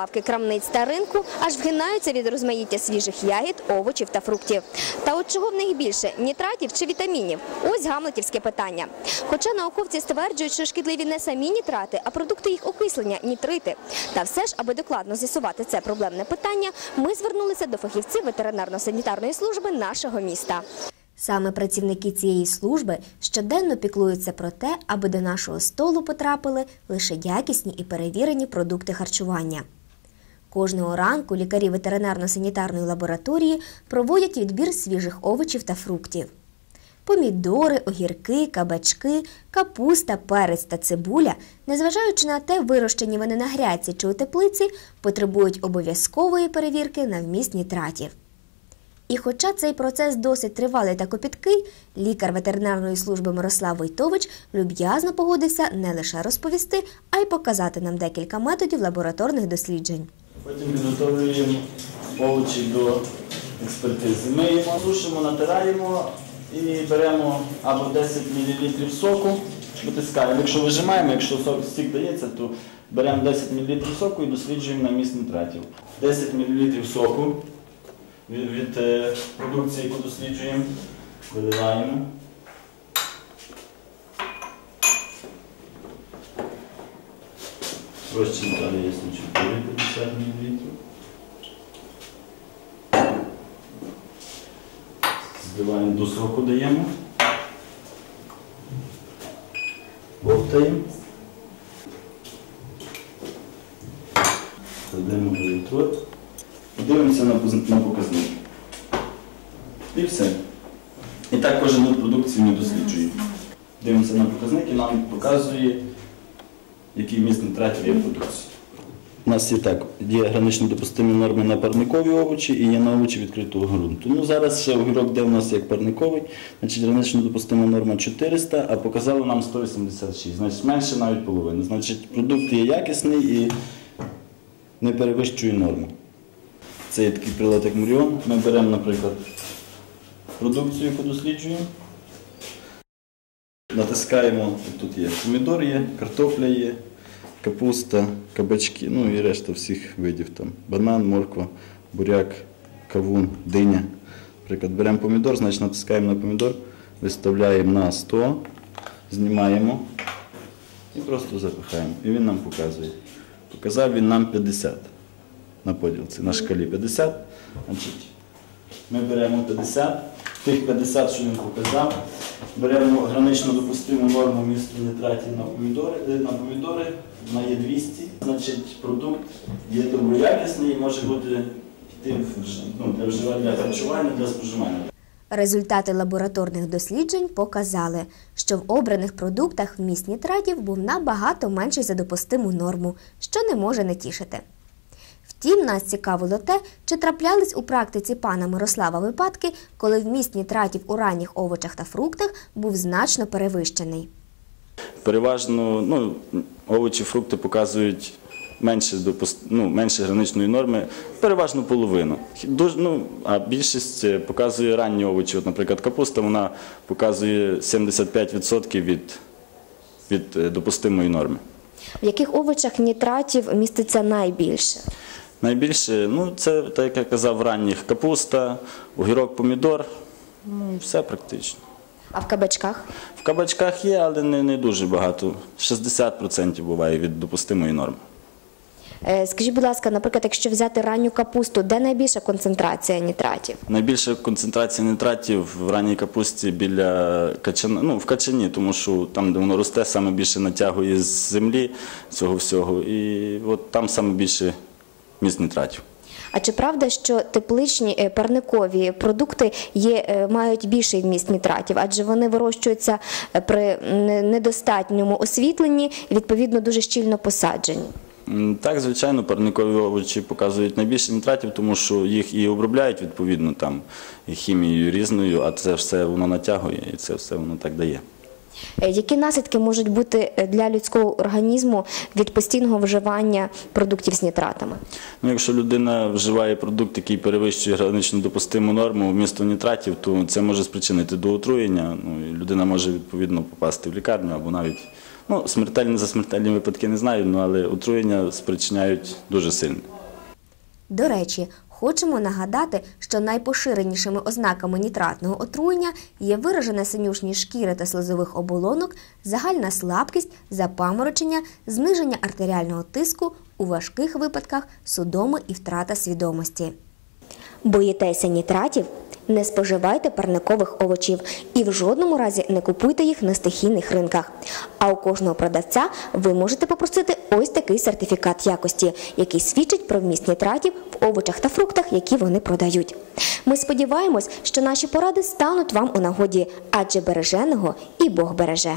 Прилавки крамниць та ринку аж вгинаються від розмаїття свіжих ягід, овочів та фруктів. Та от чого в них більше – нітратів чи вітамінів? Ось гамлетівське питання. Хоча науковці стверджують, що шкідливі не самі нітрати, а продукти їх окислення – нітрити. Та все ж, аби докладно з'ясувати це проблемне питання, ми звернулися до фахівців ветеринарно-санітарної служби нашого міста. Саме працівники цієї служби щоденно піклуються про те, аби до нашого столу потрапили лише якісні і перевірені продукти харчування. Кожного ранку лікарі ветеринарно-санітарної лабораторії проводять відбір свіжих овочів та фруктів. Помідори, огірки, кабачки, капуста, перець та цибуля, незважаючи на те, вирощені вони на грядці чи у теплиці, потребують обов'язкової перевірки на вміст нітратів. І хоча цей процес досить тривалий та копіткий, лікар ветеринарної служби Мирослав Войтович люб'язно погодився не лише розповісти, а й показати нам декілька методів лабораторних досліджень. Потім підготовлюємо овочі до експертизи. Ми Миємо, сушимо, натираємо і беремо або 10 мл соку, витискаємо. Якщо вижимаємо, якщо сок стік дається, то беремо 10 мл соку і досліджуємо на міст нітратів. 10 мл соку від, від е, продукції, яку досліджуємо, виливаємо. Розчин далі є до соку даємо. Бовтаємо. Кладемо в електрод. Дивимося на, показник. І все. І так кожен продукції ми досліджуємо. Дивимося на показник і нам показує, який вміст нітратів є в. У нас є так, є гранично допустимі норми на парникові овочі і є на овочі відкритого ґрунту. Ну, зараз ще огірок, де у нас як парниковий, значить гранично допустима норма 400, а показало нам 186, значить менше навіть половини. Значить, продукт є якісний і не перевищує норму. Це є такий прилад, як Муріон. Ми беремо, наприклад, продукцію, яку досліджуємо. Натискаємо, тут є помідор є, картопля є, капуста, кабачки, ну і решта всіх видів там. Банан, морква, буряк, кавун, диня. Наприклад, беремо помідор, значить натискаємо на помідор, виставляємо на 100, знімаємо і просто запихаємо. І він нам показує. Показав він нам 50 на поділці, на шкалі 50. Значить, ми беремо 50, тих 50, що він показав, беремо гранично допустиму норму місту нітратів на помідори, на помідори, вона є 200, значить продукт є доброякісний і може бути йти ну, для вживання, для харчування, для споживання. Результати лабораторних досліджень показали, що в обраних продуктах вміст нітратів був набагато менший за допустиму норму, що не може не тішити. Втім, нас цікавило те, чи траплялись у практиці пана Мирослава випадки, коли вміст нітратів у ранніх овочах та фруктах був значно перевищений. Переважно ну, овочі, фрукти показують менше, ну, менше граничної норми, переважно половину. Дуже, ну, а більшість показує ранні овочі. От, наприклад, капуста вона показує 75% від, від е, допустимої норми. В яких овочах нітратів міститься найбільше? Найбільше, ну, це, так як я казав, ранніх капуста, огірок, помідор, ну, все практично. А в кабачках? В кабачках є, але не, не дуже багато. 60% буває від допустимої норми. Е, Скажіть, будь ласка, наприклад, якщо взяти ранню капусту, де найбільша концентрація нітратів? Найбільша концентрація нітратів в ранній капусті біля качана, ну в качані, тому що там, де воно росте, саме більше натягує з землі цього всього. І от там саме більше міст нітратів. А чи правда, що тепличні е, парникові продукти є, е, мають більший вміст нітратів, адже вони вирощуються е, при недостатньому освітленні і відповідно дуже щільно посаджені? Так, звичайно, парникові овочі показують найбільше нітратів, тому що їх і обробляють відповідно там хімією різною, а це все воно натягує, і це все воно так дає. Е, Які наслідки можуть бути е, для людського організму від постійного вживання продуктів з нітратами? Ну, якщо людина вживає продукт, який перевищує гранично допустиму норму вмісту нітратів, то це може спричинити до отруєння. Ну, і людина може відповідно попасти в лікарню або навіть Ну, смертельні за смертельні випадки не знаю, ну, але отруєння спричиняють дуже сильно. До речі, хочемо нагадати, що найпоширенішими ознаками нітратного отруєння є виражена синюшність шкіри та слизових оболонок, загальна слабкість, запаморочення, зниження артеріального тиску, у важких випадках судоми і втрата свідомості. Боїтеся нітратів? Не споживайте парникових овочів і в жодному разі не купуйте їх на стихійних ринках. А у кожного продавця ви можете попросити ось такий сертифікат якості, який свідчить про вміст нітратів в овочах та фруктах, які вони продають. Ми сподіваємось, що наші поради стануть вам у нагоді, адже береженого і Бог береже.